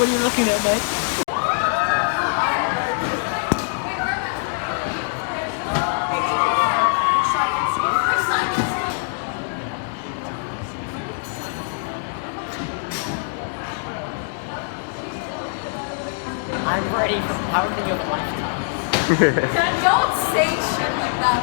What are you looking at, mate? I'm ready for party of a lifetime. Don't say shit like that.